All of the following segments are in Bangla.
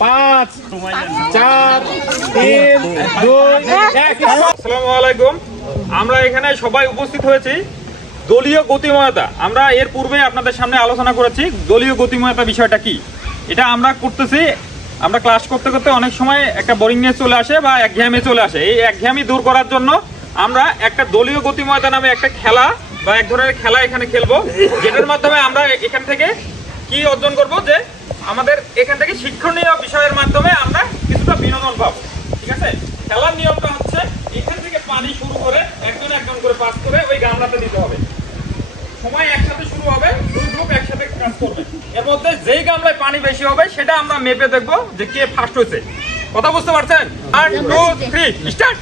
5 4 3 2 1। আসসালামু আলাইকুম। আমরা এখানে সবাই উপস্থিত হয়েছি দলীয় গতিময়তা। আমরা এর পূর্বে আপনাদের সামনে আলোচনা করেছি দলীয় গতিময়তা বিষয়টা কি। এটা আমরা করতেছি, আমরা ক্লাস করতে করতে অনেক সময় একটা বোরিংনেস চলে আসে বা একঘেয়েমি চলে আসে। এই একঘেয়েমি দূর করার জন্য আমরা একটা দলীয় গতিময়তা নামে একটা খেলা বা এক ধরনের খেলা এখানে খেলবো, যেটার মাধ্যমে আমরা এখান থেকে কি অর্জন করব, যে আমাদের এখান থেকে শিক্ষণীয় বিষয়ের মাধ্যমে আমরা কিছুটা বিনোদন পাবো। ঠিক আছে, খেলার নিয়মটা হচ্ছে এখান থেকে পানি শুরু করে একজন একজন করে পাস করে ওই গামলাতে দিতে হবে। সময় একসাথে শুরু হবে, দুই গ্রুপ একসাথে কাজ করবে। এর মধ্যে যেই গামলায় পানি বেশি হবে সেটা আমরা মেপে দেখবো যে কে ফার্স্ট হয়েছে। কথা বুঝতে পারছেন? 1 2 3 স্টার্ট।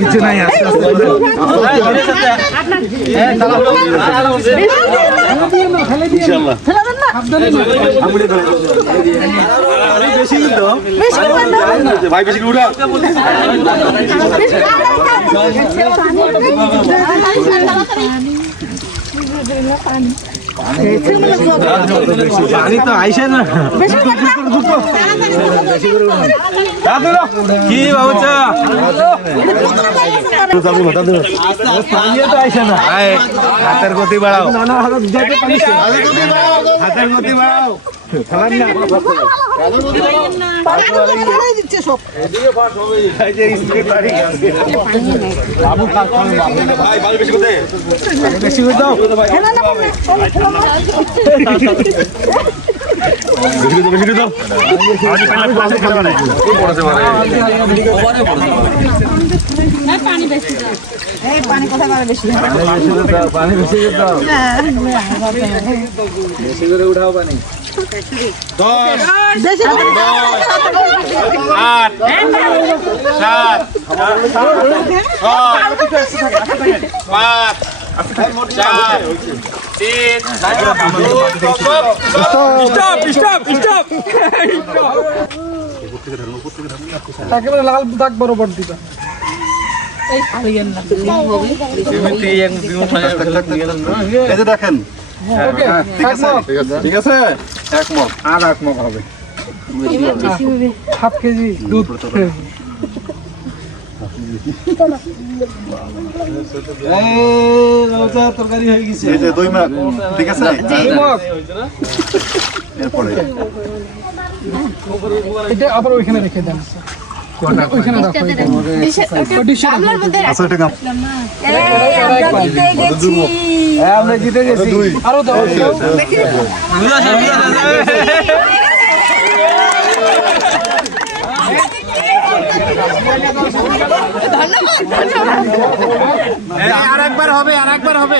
কিছু নাই, আস্তে ভাই বেশি উঠা পানি তো আইসে না কি বাবুচা হাতের গতি বাড়াও, হাতের গতি বাড়াও। পানি কোথায় বেশি পানি বেশি করে উঠাও পানি। 10 8 একেবারে লাল দাগ বরাবর দিবা। দেখেন ঠিক আছে, 1 মগ আর 1 মগ হবে, হাফ কেজি দুধ। তরকারি হয়ে গেছে, 2 মগ। ঠিক আছে, 2 মগ। এরপরে এটা আবার ওইখানে রেখে দেন। ওইখানে রাখো, আমরা জিতে গেছি। আরো দাও, ধন্যবাদ। আরেকবার হবে, আরেকবার হবে।